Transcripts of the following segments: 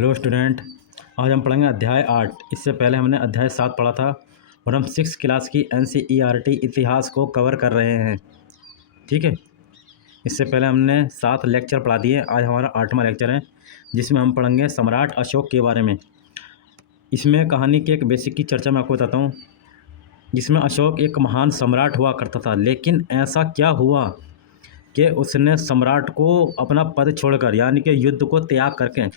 Hello student. आज हम पढ़ेंगे अध्याय 8। इससे पहले हमने अध्याय 7 पढ़ा था और हम 6 क्लास की NCERT इतिहास को कवर कर रहे हैं। ठीक है, इससे पहले हमने 7 लेक्चर पढ़ा दिए। आज हमारा 8वां लेक्चर है जिसमें हम पढ़ेंगे सम्राट अशोक के बारे में। इसमें कहानी के एक बेसिक की चर्चा मैं आपको बताता हूँ, जिसमें अशोक एक महान सम्राट हुआ करता था, लेकिन ऐसा क्या हुआ कि उसने सम्राट को अपना पद छोड़कर यानी कि युद्ध को त्याग करके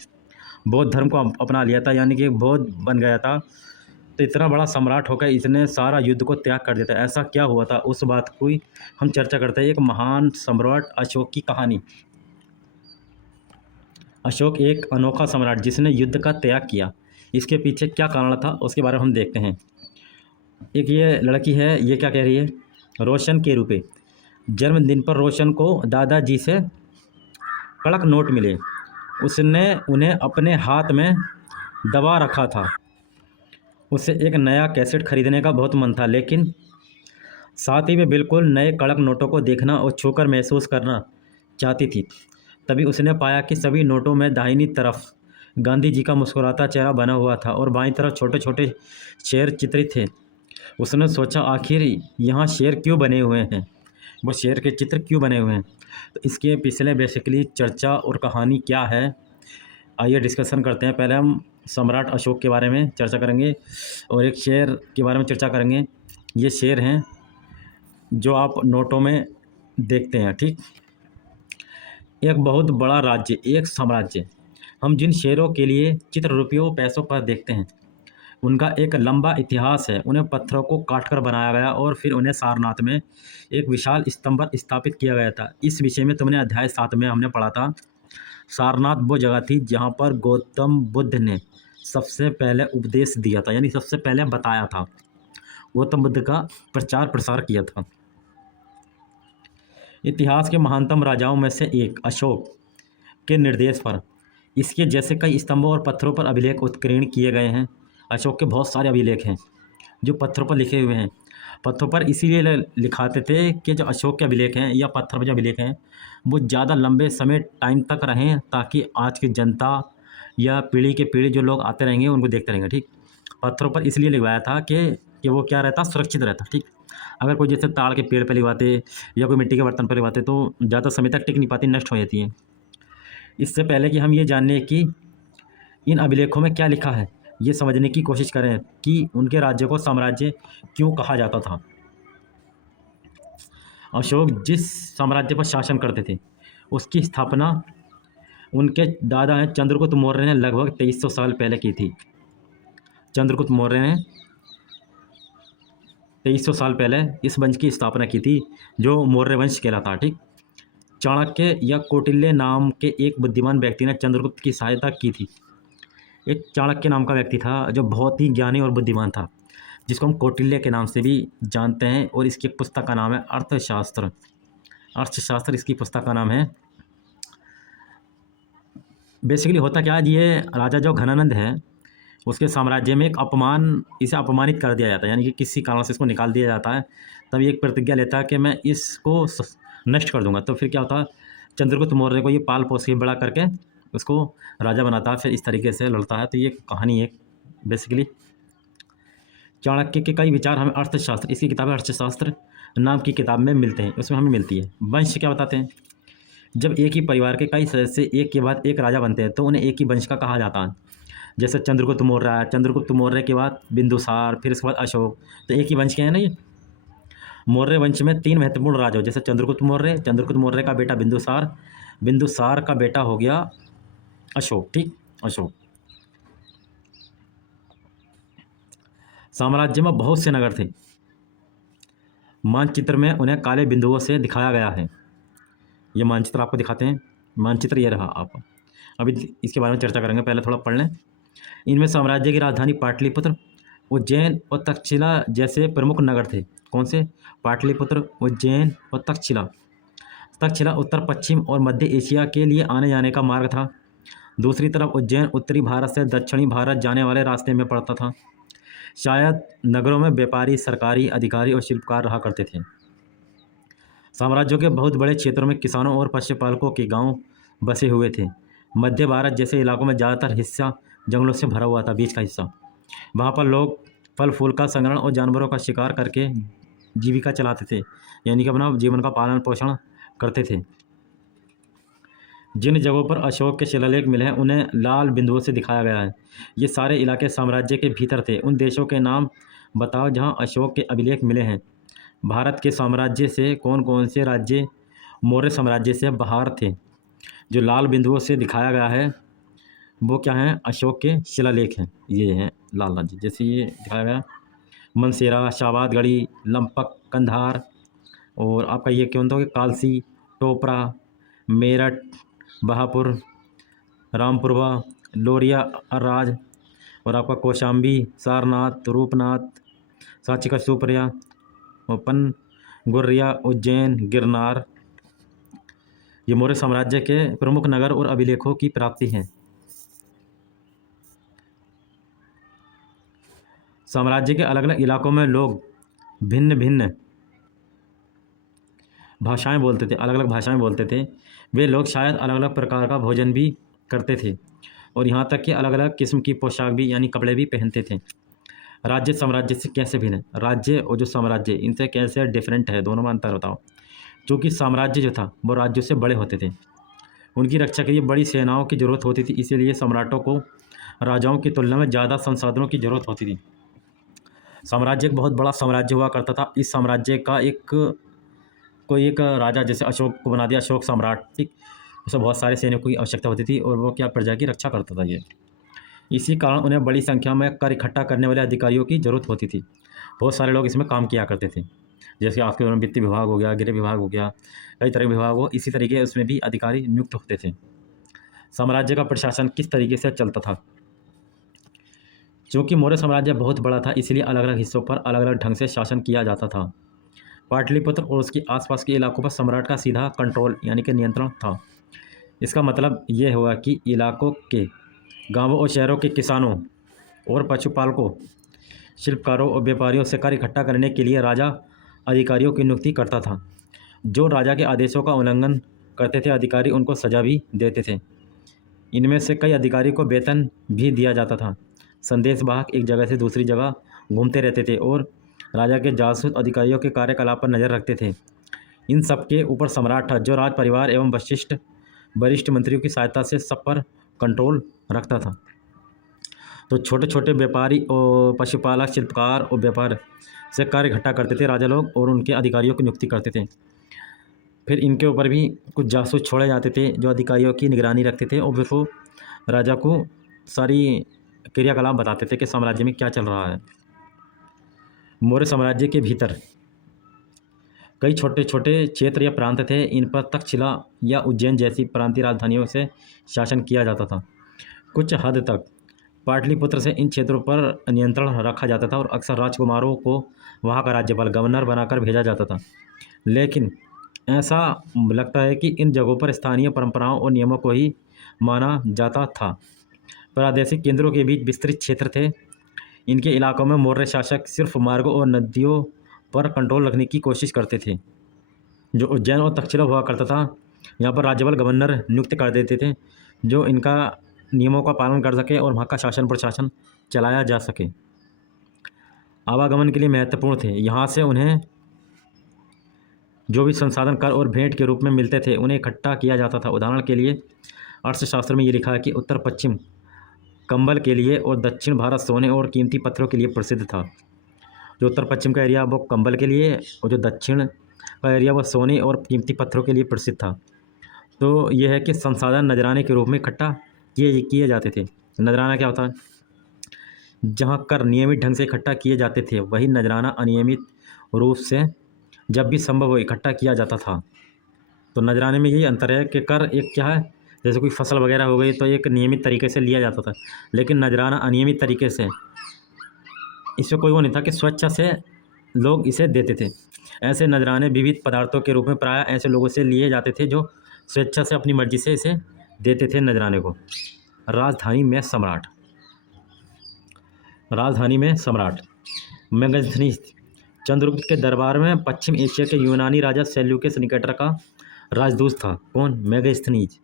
बौद्ध धर्म को अपना लिया था, यानी कि बौद्ध बन गया था। तो इतना बड़ा सम्राट होकर इसने सारा युद्ध को त्याग कर दिया था। ऐसा क्या हुआ था, उस बात को ही हम चर्चा करते हैं। एक महान सम्राट अशोक की कहानी। अशोक एक अनोखा सम्राट जिसने युद्ध का त्याग किया। इसके पीछे क्या कारण था उसके बारे में हम देखते हैं। एक ये लड़की है, ये क्या कह रही है, रोशन के रूपे। जन्मदिन पर रोशन को दादाजी से कड़क नोट मिले। उसने उन्हें अपने हाथ में दबा रखा था। उसे एक नया कैसेट खरीदने का बहुत मन था, लेकिन साथ ही वे बिल्कुल नए कड़क नोटों को देखना और छूकर महसूस करना चाहती थी। तभी उसने पाया कि सभी नोटों में दाहिनी तरफ गांधी जी का मुस्कुराता चेहरा बना हुआ था और बाईं तरफ छोटे छोटे शेर चित्रित थे। उसने सोचा, आखिर यहाँ शेर क्यों बने हुए हैं, वो शेर के चित्र क्यों बने हुए हैं। तो इसके पिछले बेसिकली चर्चा और कहानी क्या है, आइए डिस्कशन करते हैं। पहले हम सम्राट अशोक के बारे में चर्चा करेंगे और एक शेर के बारे में चर्चा करेंगे। ये शेर हैं जो आप नोटों में देखते हैं। ठीक, एक बहुत बड़ा राज्य, एक साम्राज्य। हम जिन शेरों के लिए चित्र रुपयों पैसों पर देखते हैं, उनका एक लंबा इतिहास है। उन्हें पत्थरों को काटकर बनाया गया और फिर उन्हें सारनाथ में एक विशाल स्तंभ पर स्थापित किया गया था। इस विषय में तुमने अध्याय 7 में हमने पढ़ा था। सारनाथ वो जगह थी जहाँ पर गौतम बुद्ध ने सबसे पहले उपदेश दिया था, यानी सबसे पहले बताया था, गौतम बुद्ध का प्रचार प्रसार किया था। इतिहास के महानतम राजाओं में से एक अशोक के निर्देश पर इसके जैसे कई स्तंभों और पत्थरों पर अभिलेख उत्कीर्ण किए गए हैं। अशोक के बहुत सारे अभिलेख हैं जो पत्थरों पर लिखे हुए हैं। पत्थरों पर इसीलिए लिखाते थे कि जो अशोक के अभिलेख हैं या पत्थर पर जो अभिलेख हैं वो ज़्यादा लंबे समय टाइम तक रहें, ताकि आज की जनता या पीढ़ी के पीढ़ी जो लोग आते रहेंगे उनको देखते रहेंगे। ठीक, पत्थरों पर इसलिए लिखवाया था कि वो क्या रहता, सुरक्षित रहता। ठीक, अगर कोई जैसे ताड़ के पेड़ पर लिखवाते या कोई मिट्टी के बर्तन पर लिखवाते तो ज़्यादा समय तक टिक नहीं पाती, नष्ट हो जाती है। इससे पहले कि हम ये जाने कि इन अभिलेखों में क्या लिखा है, ये समझने की कोशिश करें कि उनके राज्य को साम्राज्य क्यों कहा जाता था। अशोक जिस साम्राज्य पर शासन करते थे उसकी स्थापना उनके दादा हैं चंद्रगुप्त मौर्य ने लगभग 2300 साल पहले की थी। चंद्रगुप्त मौर्य ने 2300 साल पहले इस वंश की स्थापना की थी जो मौर्य वंश कहलाता। ठीक, चाणक्य या कौटिल्य नाम के एक बुद्धिमान व्यक्ति ने चंद्रगुप्त की सहायता की थी। एक चाणक्य नाम का व्यक्ति था जो बहुत ही ज्ञानी और बुद्धिमान था, जिसको हम कौटिल्य के नाम से भी जानते हैं, और इसकी पुस्तक का नाम है अर्थशास्त्र। अर्थशास्त्र इसकी पुस्तक का नाम है। बेसिकली होता क्या है, ये राजा जो घनानंद है उसके साम्राज्य में एक इसे अपमानित कर दिया जाता है, यानी कि किसी कारण से इसको निकाल दिया जाता है। तब ये एक प्रतिज्ञा लेता है कि मैं इसको नष्ट कर दूंगा। तो फिर क्या होता है, चंद्रगुप्त मौर्य को ये पाल पोस के बड़ा करके उसको राजा बनाता है, फिर इस तरीके से लड़ता है। तो ये कहानी है बेसिकली। चाणक्य के कई विचार हमें अर्थशास्त्र, इसकी किताब अर्थशास्त्र नाम की किताब में मिलते हैं, उसमें हमें मिलती है। वंश क्या बताते हैं, जब एक ही परिवार के कई सदस्य एक के बाद एक राजा बनते हैं तो उन्हें एक ही वंश का कहा जाता है। जैसे चंद्रगुप्त मौर्य है, चंद्रगुप्त मौर्य के बाद बिंदुसार, फिर उसके बाद अशोक, तो एक ही वंश के हैं ना ये। मौर्य वंश में 3 महत्वपूर्ण राजा, जैसे चंद्रगुप्त मौर्य का बेटा बिंदुसार, बिंदुसार का बेटा हो गया अशोक। ठीक, अशोक साम्राज्य में बहुत से नगर थे। मानचित्र में उन्हें काले बिंदुओं से दिखाया गया है। ये मानचित्र आपको दिखाते हैं, मानचित्र ये रहा। आप अभी इसके बारे में चर्चा करेंगे, पहले थोड़ा पढ़ लें। इनमें साम्राज्य की राजधानी पाटलिपुत्र, उज्जैन और तक्षशिला जैसे प्रमुख नगर थे। कौन से, पाटलिपुत्र, उज्जैन और तक्षशिला। तक्षशिला उत्तर पश्चिम और मध्य एशिया के लिए आने जाने का मार्ग था। दूसरी तरफ उज्जैन उत्तरी भारत से दक्षिणी भारत जाने वाले रास्ते में पड़ता था। शायद नगरों में व्यापारी, सरकारी अधिकारी और शिल्पकार रहा करते थे। साम्राज्यों के बहुत बड़े क्षेत्रों में किसानों और पशुपालकों के गांव बसे हुए थे। मध्य भारत जैसे इलाकों में ज़्यादातर हिस्सा जंगलों से भरा हुआ था, बीच का हिस्सा। वहाँ पर लोग फल फूल का संग्रहण और जानवरों का शिकार करके जीविका चलाते थे, यानी कि अपना जीवन का पालन पोषण करते थे। जिन जगहों पर अशोक के शिलालेख मिले हैं उन्हें लाल बिंदुओं से दिखाया गया है। ये सारे इलाके साम्राज्य के भीतर थे। उन देशों के नाम बताओ जहाँ अशोक के अभिलेख मिले हैं। भारत के साम्राज्य से कौन कौन से राज्य मौर्य साम्राज्य से बाहर थे? जो लाल बिंदुओं से दिखाया गया है वो क्या है? अशोक के शिलालेख हैं। ये हैं लाल राज्य, जैसे ये दिखाया गया मनसेरा, शाबादगढ़ी, लंपक, कंधार, और आपका ये कौन था? कालसी, टोपरा, मेरठ, बहापुर, रामपुरवा, लोरिया राज, और आपका कौशाम्बी, सारनाथ, रूपनाथ, सांची का सुपरिया, पन गुर्रिया, उज्जैन, गिरनार। ये मौर्य साम्राज्य के प्रमुख नगर और अभिलेखों की प्राप्ति हैं। साम्राज्य के अलग अलग इलाकों में लोग भिन्न भिन्न भाषाएं बोलते थे, अलग अलग भाषाएं बोलते थे। वे लोग शायद अलग अलग प्रकार का भोजन भी करते थे और यहाँ तक कि अलग अलग किस्म की पोशाक भी यानी कपड़े भी पहनते थे। राज्य साम्राज्य से कैसे भिन्न है? राज्य और जो साम्राज्य इनसे कैसे डिफरेंट है, दोनों में अंतर बताओ। क्योंकि साम्राज्य जो था वो राज्यों से बड़े होते थे, उनकी रक्षा के लिए बड़ी सेनाओं की ज़रूरत होती थी, इसीलिए सम्राटों को राजाओं की तुलना में ज़्यादा संसाधनों की ज़रूरत होती थी। साम्राज्य एक बहुत बड़ा साम्राज्य हुआ करता था। इस साम्राज्य का कोई एक राजा, जैसे अशोक को बना दिया अशोक सम्राट, ठीक, उसे बहुत सारे सैनिकों की आवश्यकता होती थी और वो क्या प्रजा की रक्षा करता था ये। इसी कारण उन्हें बड़ी संख्या में कर इकट्ठा करने वाले अधिकारियों की ज़रूरत होती थी। बहुत सारे लोग इसमें काम किया करते थे, जैसे आपके वित्त विभाग हो गया, गृह विभाग हो गया, कई तरह के विभाग हो, इसी तरीके उसमें भी अधिकारी नियुक्त होते थे। साम्राज्य का प्रशासन किस तरीके से चलता था? क्योंकि मौर्य साम्राज्य बहुत बड़ा था, इसलिए अलग अलग हिस्सों पर अलग अलग ढंग से शासन किया जाता था। पाटलिपुत्र और उसके आसपास के इलाकों पर सम्राट का सीधा कंट्रोल यानी कि नियंत्रण था। इसका मतलब यह हुआ कि इलाकों के गांवों और शहरों के किसानों और पशुपालकों, शिल्पकारों और व्यापारियों से कर इकट्ठा करने के लिए राजा अधिकारियों की नियुक्ति करता था। जो राजा के आदेशों का उल्लंघन करते थे, अधिकारी उनको सजा भी देते थे। इनमें से कई अधिकारी को वेतन भी दिया जाता था। संदेशवाहक एक जगह से दूसरी जगह घूमते रहते थे और राजा के जासूस अधिकारियों के कार्यकलाप पर नज़र रखते थे। इन सब के ऊपर सम्राट था, जो राज परिवार एवं वरिष्ठ मंत्रियों की सहायता से सब पर कंट्रोल रखता था। तो छोटे छोटे व्यापारी और पशुपालक, शिल्पकार और व्यापार से कार्य इकट्ठा करते थे राजा लोग और उनके अधिकारियों की नियुक्ति करते थे। फिर इनके ऊपर भी कुछ जासूस छोड़े जाते थे जो अधिकारियों की निगरानी रखते थे और फिर वो राजा को सारी क्रियाकलाप बताते थे कि साम्राज्य में क्या चल रहा है। मौर्य साम्राज्य के भीतर कई छोटे छोटे क्षेत्र या प्रांत थे। इन पर तक्षशिला या उज्जैन जैसी प्रांतीय राजधानियों से शासन किया जाता था। कुछ हद तक पाटलिपुत्र से इन क्षेत्रों पर नियंत्रण रखा जाता था और अक्सर राजकुमारों को वहाँ का राज्यपाल, गवर्नर बनाकर भेजा जाता था। लेकिन ऐसा लगता है कि इन जगहों पर स्थानीय परंपराओं और नियमों को ही माना जाता था। प्रादेशिक केंद्रों के बीच विस्तृत क्षेत्र थे। इनके इलाकों में मौर्य शासक सिर्फ मार्गों और नदियों पर कंट्रोल रखने की कोशिश करते थे। जो उज्जैन और तक्षशिला हुआ करता था, यहाँ पर राज्यपाल, गवर्नर नियुक्त कर देते थे जो इनका नियमों का पालन कर सके और वहाँ का शासन प्रशासन चलाया जा सके। आवागमन के लिए महत्वपूर्ण थे। यहाँ से उन्हें जो भी संसाधन कर और भेंट के रूप में मिलते थे उन्हें इकट्ठा किया जाता था। उदाहरण के लिए अर्थशास्त्र में ये लिखा है कि उत्तर पश्चिम कंबल के लिए और दक्षिण भारत सोने और कीमती पत्थरों के लिए प्रसिद्ध था। जो उत्तर पश्चिम का एरिया वो कंबल के लिए और जो दक्षिण का एरिया वो सोने और कीमती पत्थरों के लिए प्रसिद्ध था। तो यह है कि संसाधन नजराने के रूप में इकट्ठा किए जाते थे। नजराना क्या होता है? जहाँ कर नियमित ढंग से इकट्ठा किए जाते थे वही नजराना अनियमित रूप से जब भी संभव हो इकट्ठा किया जाता था। तो नजराने में यही अंतर है कि कर एक क्या है, जैसे कोई फसल वगैरह हो गई तो एक नियमित तरीके से लिया जाता था, लेकिन नजराना अनियमित तरीके से, इसमें कोई वो नहीं था कि स्वेच्छा से लोग इसे देते थे। ऐसे नजराने विविध पदार्थों के रूप में प्रायः ऐसे लोगों से लिए जाते थे जो स्वेच्छा से अपनी मर्जी से इसे देते थे नजराने को। राजधानी में सम्राट। राजधानी में सम्राट मेगास्थनीज चंद्रगुप्त के दरबार में पश्चिम एशिया के यूनानी राजा सेल्यूकस निकेटर का राजदूत था। कौन? मेगास्थनीज।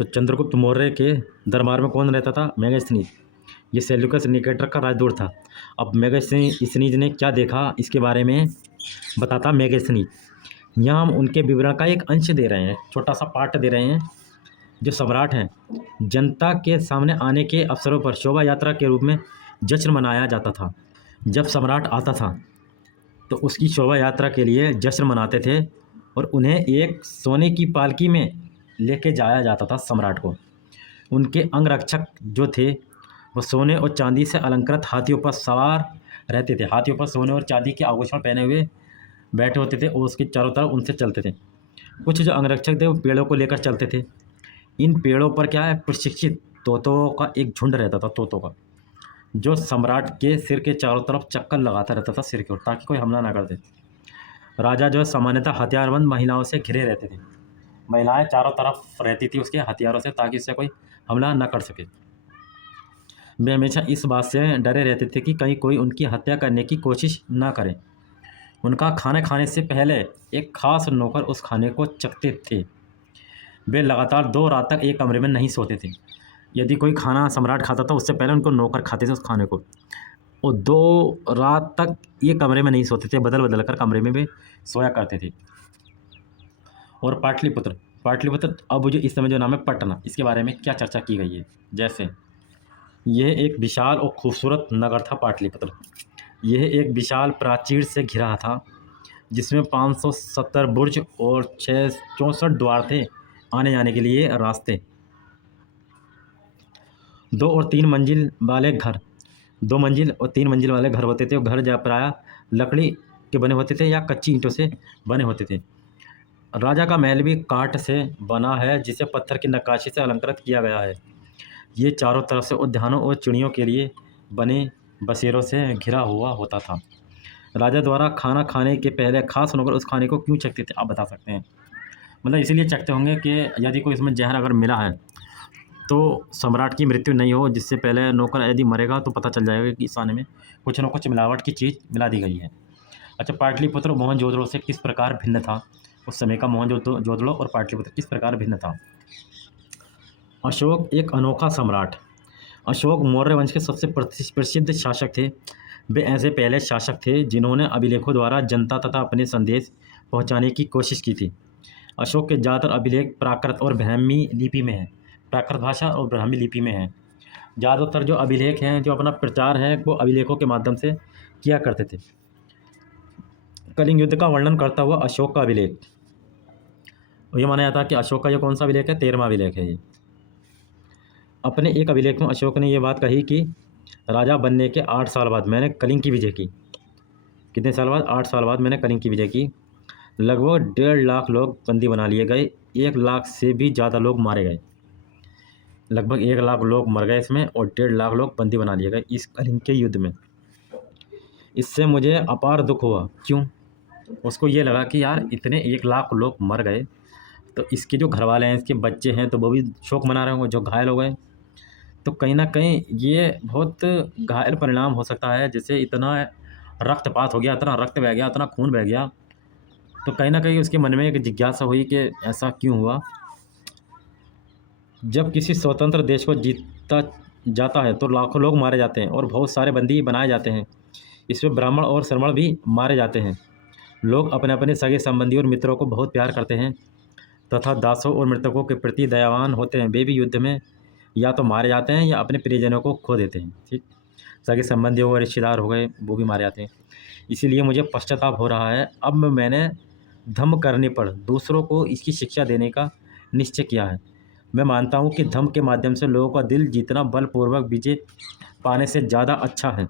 तो चंद्रगुप्त मौर्य के दरबार में कौन रहता था? मेगास्थनीज। ये सेल्यूकस निकेटर का राजदूत था। अब मेगास्थनीज ने क्या देखा इसके बारे में बताता मेगास्थनीज। यहाँ हम उनके विवरण का एक अंश दे रहे हैं, छोटा सा पार्ट दे रहे हैं। जो सम्राट हैं, जनता के सामने आने के अवसरों पर शोभा यात्रा के रूप में जश्न मनाया जाता था। जब सम्राट आता था तो उसकी शोभा यात्रा के लिए जश्न मनाते थे और उन्हें एक सोने की पालकी में लेके जाया जाता था सम्राट को। उनके अंगरक्षक जो थे वो सोने और चांदी से अलंकृत हाथियों पर सवार रहते थे। हाथियों पर सोने और चांदी के आभूषण पहने हुए बैठे होते थे और उसके चारों तरफ उनसे चलते थे। कुछ जो अंगरक्षक थे वो पेड़ों को लेकर चलते थे। इन पेड़ों पर क्या है, प्रशिक्षित तोतों का एक झुंड रहता था, तोतों का, जो सम्राट के सिर के चारों तरफ चक्कर लगाता रहता था सिर के ओर, ताकि कोई हमला ना कर दे। राजा जो है सामान्यतः हथियारबंद महिलाओं से घिरे रहते थे। महिलाएं चारों तरफ रहती थी उसके हथियारों से, ताकि इससे कोई हमला ना कर सके। वे हमेशा इस बात से डरे रहते थे कि कहीं कोई उनकी हत्या करने की कोशिश ना करे। उनका खाना खाने से पहले एक खास नौकर उस खाने को चखते थे। वे लगातार 2 रात तक एक कमरे में नहीं सोते थे। यदि कोई खाना सम्राट खाता था उससे पहले उनको नौकर खाते थे उस खाने को, और 2 रात तक ये कमरे में नहीं सोते थे, बदल बदल कर कमरे में वे सोया करते थे। और पाटलिपुत्र, पाटलिपुत्र अब जो इस समय जो नाम है पटना, इसके बारे में क्या चर्चा की गई है। जैसे यह एक विशाल और खूबसूरत नगर था पाटलिपुत्र। यह एक विशाल प्राचीर से घिरा था जिसमें 570 बुर्ज और 64 द्वार थे, आने जाने के लिए रास्ते। 2 और 3 मंजिल वाले घर, 2 मंजिल और 3 मंजिल वाले घर होते थे। वो घर प्रायः लकड़ी के बने होते थे या कच्ची ईंटों से बने होते थे। राजा का महल भी काठ से बना है जिसे पत्थर की नक्काशी से अलंकृत किया गया है। ये चारों तरफ से उद्यानों और चिड़ियों के लिए बने बसेरों से घिरा हुआ होता था। राजा द्वारा खाना खाने के पहले खास नौकर उस खाने को क्यों चखते थे, आप बता सकते हैं? मतलब इसीलिए चखते होंगे कि यदि कोई इसमें जहर अगर मिला है तो सम्राट की मृत्यु नहीं हो, जिससे पहले नौकर यदि मरेगा तो पता चल जाएगा कि इस खाने में कुछ न कुछ मिलावट की चीज़ मिला दी गई है। अच्छा, पाटलिपुत्र मोहनजोदड़ो से किस प्रकार भिन्न था? उस समय का मोहनजोदड़ो और पाटलिपुत्र किस प्रकार भिन्न था? अशोक एक अनोखा सम्राट। अशोक मौर्य वंश के सबसे प्रसिद्ध शासक थे। वे ऐसे पहले शासक थे जिन्होंने अभिलेखों द्वारा जनता तथा अपने संदेश पहुंचाने की कोशिश की थी। अशोक के ज़्यादातर अभिलेख प्राकृत और ब्राह्मी लिपि में हैं, प्राकृत भाषा और ब्राह्मी लिपि में हैं। ज़्यादातर जो अभिलेख हैं, जो अपना प्रचार है, वो अभिलेखों के माध्यम से किया करते थे। कलिंग युद्ध का वर्णन करता हुआ अशोक का अभिलेख, ये माना जाता है कि अशोक का ये कौन सा अभिलेख है? 13वां अभिलेख है ये। अपने एक अभिलेख में अशोक ने यह बात कही कि राजा बनने के 8 साल बाद मैंने कलिंग की विजय की। कितने साल बाद? 8 साल बाद मैंने कलिंग की विजय की। लगभग 1.5 लाख लोग बंदी बना लिए गए, 1 लाख से भी ज़्यादा लोग मारे गए। लगभग 1 लाख लोग मर गए इसमें और 1.5 लाख लोग बंदी बना लिए गए इस कलिंग के युद्ध में। इससे मुझे अपार दुख हुआ। क्यों? उसको ये लगा कि यार इतने 1 लाख लोग मर गए, तो इसके जो घर वाले हैं, इसके बच्चे हैं, तो वो भी शोक मना रहे होंगे, जो घायल हो गए। तो कहीं ना कहीं ये बहुत घायल परिणाम हो सकता है। जैसे इतना रक्तपात हो गया, इतना रक्त बह गया, इतना खून बह गया, तो कहीं ना कहीं उसके मन में एक जिज्ञासा हुई कि ऐसा क्यों हुआ। जब किसी स्वतंत्र देश को जीता जाता है तो लाखों लोग मारे जाते हैं और बहुत सारे बंदी बनाए जाते हैं। इसमें ब्राह्मण और श्रमण भी मारे जाते हैं। लोग अपने अपने सगे संबंधी और मित्रों को बहुत प्यार करते हैं तथा दासों और मृतकों के प्रति दयावान होते हैं। वे भी युद्ध में या तो मारे जाते हैं या अपने प्रियजनों को खो देते हैं। ठीक, सगे संबंधी हो गए, रिश्तेदार हो गए, वो भी मारे जाते हैं। इसीलिए मुझे पश्चाताप हो रहा है। अब मैंने धम्म करने पर दूसरों को इसकी शिक्षा देने का निश्चय किया है। मैं मानता हूँ कि धम्म के माध्यम से लोगों का दिल जीतना बलपूर्वक विजय पाने से ज़्यादा अच्छा है,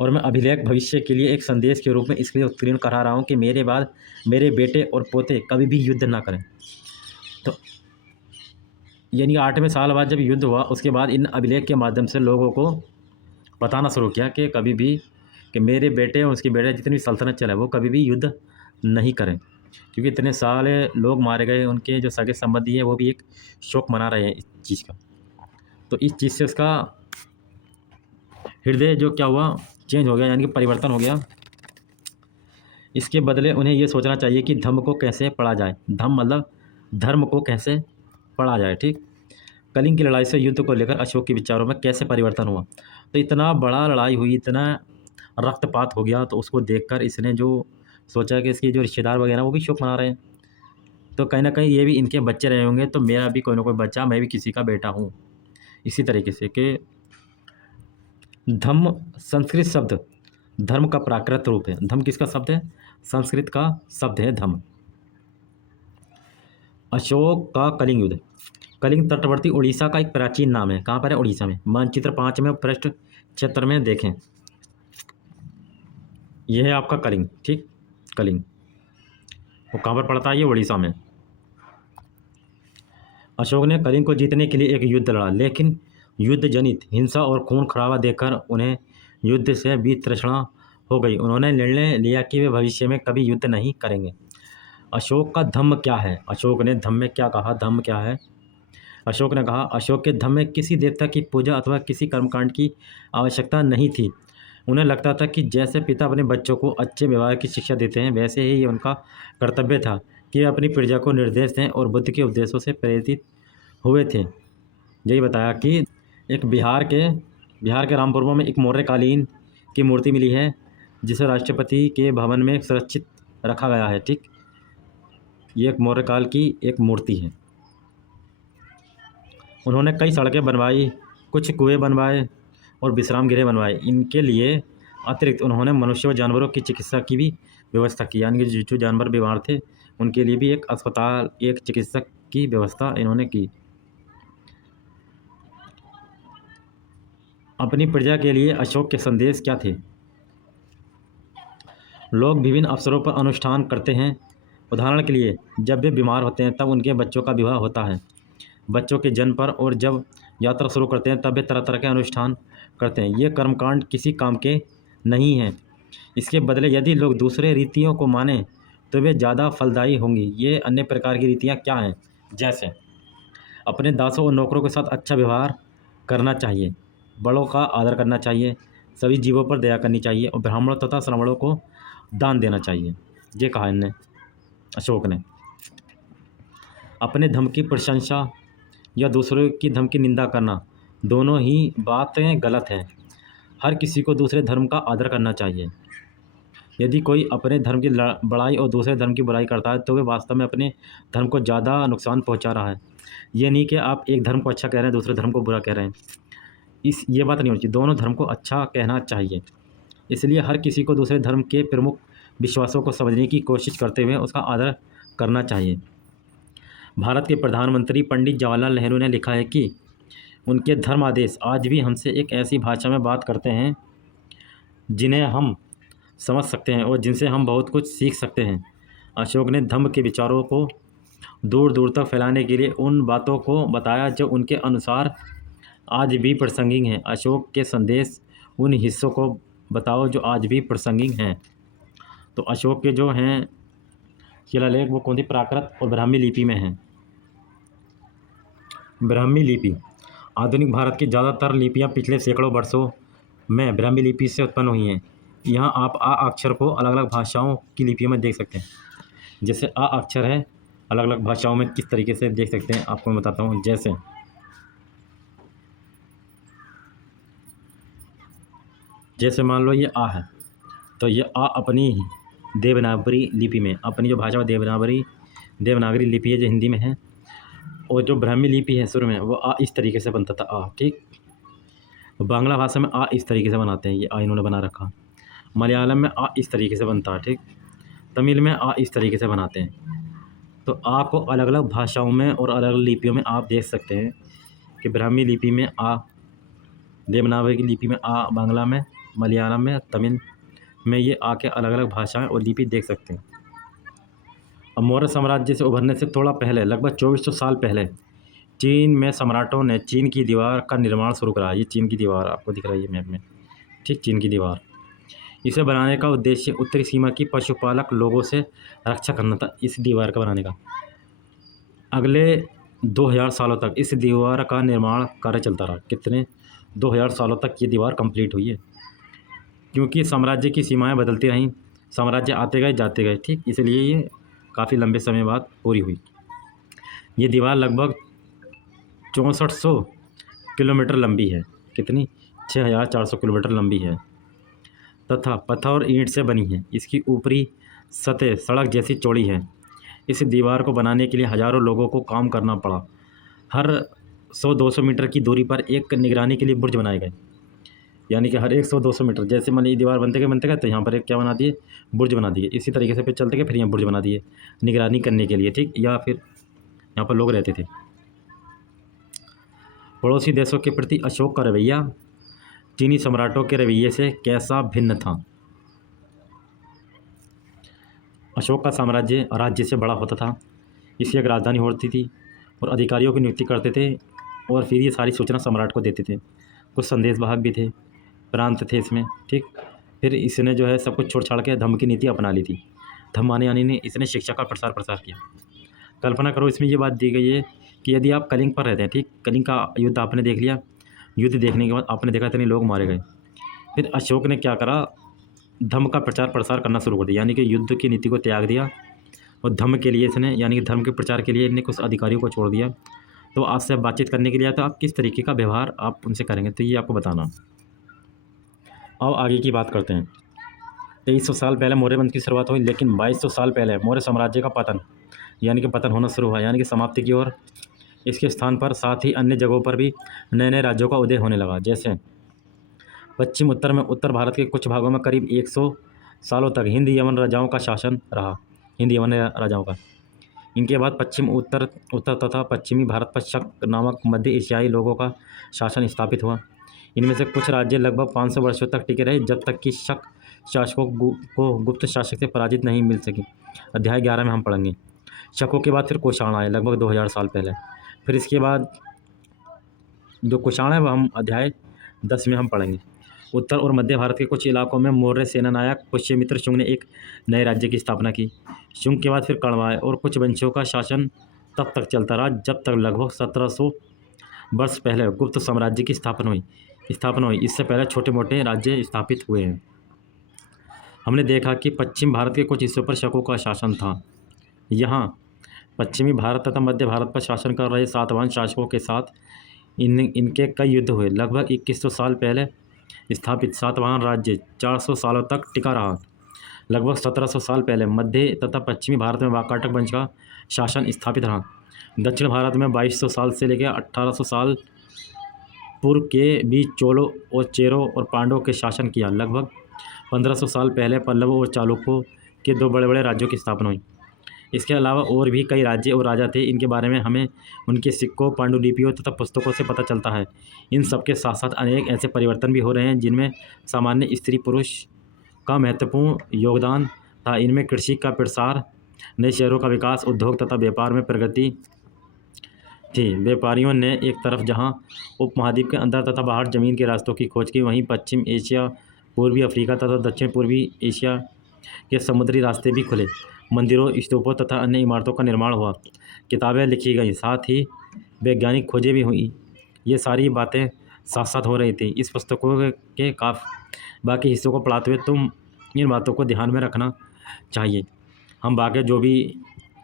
और मैं अभिलेख भविष्य के लिए एक संदेश के रूप में इसलिए उत्तीर्ण करा रहा हूँ कि मेरे बाद मेरे बेटे और पोते कभी भी युद्ध ना करें। तो यानी 8वें साल बाद जब युद्ध हुआ, उसके बाद इन अभिलेख के माध्यम से लोगों को बताना शुरू किया कि कभी भी कि मेरे बेटे और उसके बेटे जितनी भी सल्तनत चले वो कभी भी युद्ध नहीं करें, क्योंकि इतने साल लोग मारे गए, उनके जो सगे संबंधी है वो भी एक शोक मना रहे हैं इस चीज़ का। तो इस चीज़ से उसका हृदय जो क्या हुआ, चेंज हो गया, यानी कि परिवर्तन हो गया। इसके बदले उन्हें ये सोचना चाहिए कि धम्म को कैसे पढ़ा जाए। धम्म मतलब धर्म को कैसे पढ़ा जाए। ठीक, कलिंग की लड़ाई से युद्ध को लेकर अशोक के विचारों में कैसे परिवर्तन हुआ। तो इतना बड़ा लड़ाई हुई, इतना रक्तपात हो गया, तो उसको देखकर इसने जो सोचा कि इसके जो रिश्तेदार वगैरह वो भी शोक मना रहे हैं, तो कहीं ना कहीं ये भी इनके बच्चे रहे होंगे, तो मेरा भी कोई ना कोई बच्चा, मैं भी किसी का बेटा हूँ। इसी तरीके से कि धम्म संस्कृत शब्द धर्म का प्राकृत रूप है। धम्म किसका शब्द है? संस्कृत का शब्द है धम्म। अशोक का कलिंग युद्ध। कलिंग तटवर्ती उड़ीसा का एक प्राचीन नाम है। कहाँ पर है? उड़ीसा में। मानचित्र 5 में पृष्ठ 76 में देखें, यह है आपका कलिंग। ठीक, कलिंग वो कहाँ पर पड़ता है? ये उड़ीसा में। अशोक ने कलिंग को जीतने के लिए एक युद्ध लड़ा, लेकिन युद्ध जनित हिंसा और खून खराबा देखकर उन्हें युद्ध से भी तृष्णा हो गई। उन्होंने निर्णय लिया कि वे भविष्य में कभी युद्ध नहीं करेंगे। अशोक का धम्म क्या है? अशोक ने धम्म में क्या कहा? धम्म क्या है? अशोक ने कहा, अशोक के धम्म में किसी देवता की पूजा अथवा किसी कर्मकांड की आवश्यकता नहीं थी। उन्हें लगता था कि जैसे पिता अपने बच्चों को अच्छे व्यवहार की शिक्षा देते हैं, वैसे ही ये उनका कर्तव्य था कि वे अपनी प्रजा को निर्देश दें, और बुद्ध के उपदेशों से प्रेरित हुए थे। यही बताया कि एक बिहार के रामपुर में एक मौर्यकालीन की मूर्ति मिली है, जिसे राष्ट्रपति के भवन में सुरक्षित रखा गया है। ठीक, ये एक मौर्यकाल की एक मूर्ति है। उन्होंने कई सड़कें बनवाई, कुछ कुएं बनवाए और विश्राम गृह बनवाए। इनके लिए अतिरिक्त उन्होंने मनुष्य और जानवरों की चिकित्सा की भी व्यवस्था की, यानी कि जो जानवर बीमार थे उनके लिए भी एक अस्पताल, एक चिकित्सक की व्यवस्था इन्होंने की। अपनी प्रजा के लिए अशोक के संदेश क्या थे? लोग विभिन्न अवसरों पर अनुष्ठान करते हैं। उदाहरण के लिए, जब वे बीमार होते हैं तब उनके बच्चों का विवाह होता है। बच्चों के जन्म पर, और जब यात्रा शुरू करते हैं तब वे तरह तरह के अनुष्ठान करते हैं। ये कर्मकांड किसी काम के नहीं हैं। इसके बदले यदि लोग दूसरे रीतियों को मानें तो वे ज़्यादा फलदायी होंगी। ये अन्य प्रकार की रीतियाँ क्या हैं? जैसे अपने दासों और नौकरों के साथ अच्छा व्यवहार करना चाहिए, बड़ों का आदर करना चाहिए, सभी जीवों पर दया करनी चाहिए, और ब्राह्मणों तथा श्रमणों को दान देना चाहिए। ये कहा इनने, अशोक ने। अपने धर्म की प्रशंसा या दूसरों की धर्म की निंदा करना, दोनों ही बातें गलत हैं। हर किसी को दूसरे धर्म का आदर करना चाहिए। यदि कोई अपने धर्म की बड़ाई और दूसरे धर्म की बुराई करता है तो वे वास्तव में अपने धर्म को ज़्यादा नुकसान पहुंचा रहा है। ये नहीं कि आप एक धर्म को अच्छा कह रहे हैं, दूसरे धर्म को बुरा कह रहे हैं। ये बात नहीं होनी चाहिए। दोनों धर्म को अच्छा कहना चाहिए। इसलिए हर किसी को दूसरे धर्म के प्रमुख विश्वासों को समझने की कोशिश करते हुए उसका आदर करना चाहिए। भारत के प्रधानमंत्री पंडित जवाहरलाल नेहरू ने लिखा है कि उनके धर्म आदेश आज भी हमसे एक ऐसी भाषा में बात करते हैं जिन्हें हम समझ सकते हैं और जिनसे हम बहुत कुछ सीख सकते हैं। अशोक ने धम्म के विचारों को दूर दूर तक फैलाने के लिए उन बातों को बताया जो उनके अनुसार आज भी प्रासंगिक हैं। अशोक के संदेश उन हिस्सों को बताओ जो आज भी प्रासंगिक हैं। तो अशोक के जो हैं शिलालेख वो कौन सी? प्राकृत और ब्राह्मी लिपि में हैं। ब्राह्मी लिपि, आधुनिक भारत की ज़्यादातर लिपियाँ पिछले सैकड़ों वर्षों में ब्राह्मी लिपि से उत्पन्न हुई हैं। यहाँ आप आ अक्षर को अलग अलग भाषाओं की लिपियों में देख सकते हैं। जैसे आ अक्षर है, अलग अलग भाषाओं में किस तरीके से देख सकते हैं आपको मैं बताता हूँ। जैसे मान लो ये आ है, तो ये आ अपनी देवनागरी लिपि में, अपनी जो भाषा में देवनागरी लिपि है जो हिंदी में है, और जो ब्राह्मी लिपि है शुरू में वो आ इस तरीके से बनता था आ। ठीक, बांग्ला भाषा में आ इस तरीके से बनाते हैं, ये आ इन्होंने बना रखा। मलयालम में आ इस तरीके से बनता है। ठीक, तमिल में आ इस तरीके से बनाते हैं। तो आ को अलग अलग भाषाओं में और अलग अलग लिपियों में आप देख सकते हैं कि ब्राह्मी लिपि में आ, देवनागरी लिपि में आ, बांग्ला में, मलयालम में, तमिल में ये आ के अलग अलग भाषाएं और लिपि देख सकते हैं। अब मौर्य साम्राज्य से उभरने से थोड़ा पहले, लगभग 2400 साल पहले, चीन में सम्राटों ने चीन की दीवार का निर्माण शुरू करा। ये चीन की दीवार आपको दिख रही है मैप में। ठीक, चीन की दीवार। इसे बनाने का उद्देश्य उत्तरी सीमा की पशुपालक लोगों से रक्षा करना था। इस दीवार का बनाने का अगले 2000 सालों तक इस दीवार का निर्माण कार्य चलता रहा। कितने? 2000 सालों तक ये दीवार कंप्लीट हुई है, क्योंकि साम्राज्य की सीमाएं बदलती रहीं, साम्राज्य आते गए जाते गए। ठीक, इसलिए ये काफ़ी लंबे समय बाद पूरी हुई। ये दीवार लगभग 6400 किलोमीटर लंबी है। कितनी? 6400 किलोमीटर लंबी है तथा पत्थर और ईंट से बनी है। इसकी ऊपरी सतह सड़क जैसी चौड़ी है। इस दीवार को बनाने के लिए हज़ारों लोगों को काम करना पड़ा। हर 100-200 मीटर की दूरी पर एक निगरानी के लिए बुर्ज बनाए गए। यानी कि हर एक 100-200 मीटर, जैसे मान लीजिए दीवार बनते गए तो यहाँ पर एक क्या बना दिए, बुर्ज बना दिए। इसी तरीके से फिर चलते गए, फिर यहाँ बुर्ज बना दिए निगरानी करने के लिए, ठीक। या फिर यहाँ पर लोग रहते थे। पड़ोसी देशों के प्रति अशोक का रवैया चीनी सम्राटों के रवैये से कैसा भिन्न था? अशोक का साम्राज्य राज्य से बड़ा होता था, इसकी एक राजधानी होती थी और अधिकारियों की नियुक्ति करते थे और फिर ये सारी सूचना सम्राट को देते थे। कुछ संदेश वाहक भी थे, प्रांत थे इसमें, ठीक। फिर इसने जो है सब कुछ छोड़ छाड़ के धम्म की नीति अपना ली थी। धम्म आने यानी इसने शिक्षा का प्रसार किया। कल्पना करो, इसमें ये बात दी गई है कि यदि आप कलिंग पर रहते हैं, ठीक, कलिंग का युद्ध आपने देख लिया, युद्ध देखने के बाद आपने देखा इतने लोग मारे गए। फिर अशोक ने क्या करा, धम्म का प्रचार प्रसार करना शुरू कर दिया, यानी कि युद्ध की नीति को त्याग दिया और धम्म के लिए इसने, यानी कि धर्म के प्रचार के लिए इन्हें कुछ अधिकारियों को छोड़ दिया। तो आपसे बातचीत करने के लिए तो आप किस तरीके का व्यवहार आप उनसे करेंगे, तो ये आपको बताना। आओ आगे की बात करते हैं। 2300 साल पहले मौर्य वंश की शुरुआत हुई, लेकिन 2200 साल पहले मौर्य साम्राज्य का पतन, यानी कि पतन होना शुरू हुआ, यानी कि समाप्ति की ओर। इसके स्थान पर साथ ही अन्य जगहों पर भी नए नए राज्यों का उदय होने लगा। जैसे पश्चिम उत्तर में, उत्तर भारत के कुछ भागों में करीब 100 सालों तक हिंद यमन राजाओं का शासन रहा, हिंद यमन राजाओं का। इनके बाद पश्चिम उत्तर तथा पश्चिमी भारत पर शक नामक मध्य एशियाई लोगों का शासन स्थापित हुआ। इनमें से कुछ राज्य लगभग 500 वर्षों तक टिके रहे, जब तक कि शक शासकों को गुप्त शासक से पराजित नहीं मिल सकी। अध्याय 11 में हम पढ़ेंगे। शकों के बाद फिर कुषाण आए लगभग 2000 साल पहले। फिर इसके बाद जो कुषाण है वह हम अध्याय 10 में हम पढ़ेंगे। उत्तर और मध्य भारत के कुछ इलाकों में मौर्य सेनानायक पुष्यमित्र शुंग ने एक नए राज्य की स्थापना की। शुंग के बाद फिर कण्व आए और कुछ वंशों का शासन तब तक चलता रहा जब तक लगभग 1700 वर्ष पहले गुप्त साम्राज्य की स्थापना हुई। इससे पहले छोटे मोटे राज्य स्थापित हुए हैं। हमने देखा कि पश्चिम भारत के कुछ हिस्सों पर शकों का शासन था। यहाँ पश्चिमी भारत तथा मध्य भारत पर शासन कर रहे सातवाहन शासकों के साथ इनके कई युद्ध हुए। लगभग 2100 साल पहले स्थापित सातवाहन राज्य 400 सालों तक टिका रहा। लगभग 1700 साल पहले मध्य तथा पश्चिमी भारत में वाकाटक वंश का शासन स्थापित रहा। दक्षिण भारत में 2200 साल से लेकर 1800 साल पूर्व के बीच चोलों और चेरों और पांडवों के शासन किया। लगभग 1500 साल पहले पल्लवों और चालुक्यों के दो बड़े बड़े राज्यों की स्थापना हुई। इसके अलावा और भी कई राज्य और राजा थे। इनके बारे में हमें उनके सिक्कों, पांडुलिपियों तथा पुस्तकों से पता चलता है। इन सबके साथ साथ अनेक ऐसे परिवर्तन भी हो रहे हैं जिनमें सामान्य स्त्री पुरुष का महत्वपूर्ण योगदान था। इनमें कृषि का प्रसार, नए शहरों का विकास, उद्योग तथा व्यापार में प्रगति थी। व्यापारियों ने एक तरफ जहां उपमहाद्वीप के अंदर तथा बाहर जमीन के रास्तों की खोज की, वहीं पश्चिम एशिया, पूर्वी अफ्रीका तथा दक्षिण पूर्वी एशिया के समुद्री रास्ते भी खुले। मंदिरों, स्तूपों तथा अन्य इमारतों का निर्माण हुआ। किताबें लिखी गई, साथ ही वैज्ञानिक खोजें भी हुई। ये सारी बातें साथ साथ हो रही थी। इस पुस्तकों के बाकी हिस्सों को पढ़ाते हुए तुम इन बातों को ध्यान में रखना चाहिए। हम बाकी जो भी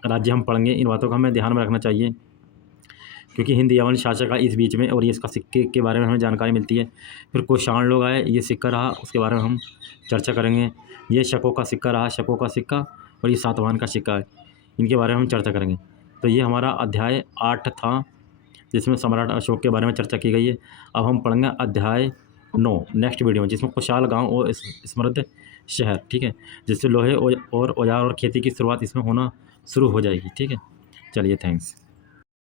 राज्य हम पढ़ेंगे इन बातों को हमें ध्यान में रखना चाहिए, क्योंकि हिंद यमन शासक का इस बीच में, और ये इसका सिक्के के बारे में हमें जानकारी मिलती है। फिर कुषाण लोग आए, ये सिक्का रहा, उसके बारे में हम चर्चा करेंगे। ये शकों का सिक्का रहा, शकों का सिक्का, और ये सातवाहन का सिक्का है, इनके बारे में हम चर्चा करेंगे। तो ये हमारा अध्याय 8 था, जिसमें सम्राट अशोक के बारे में चर्चा की गई है। अब हम पढ़ेंगे अध्याय 9 नेक्स्ट वीडियो में, जिसमें खुशहाल गांव और समृद्ध शहर, ठीक है, जिससे लोहे और औजार और खेती की शुरुआत इसमें होना शुरू हो जाएगी, ठीक है। चलिए, थैंक्स।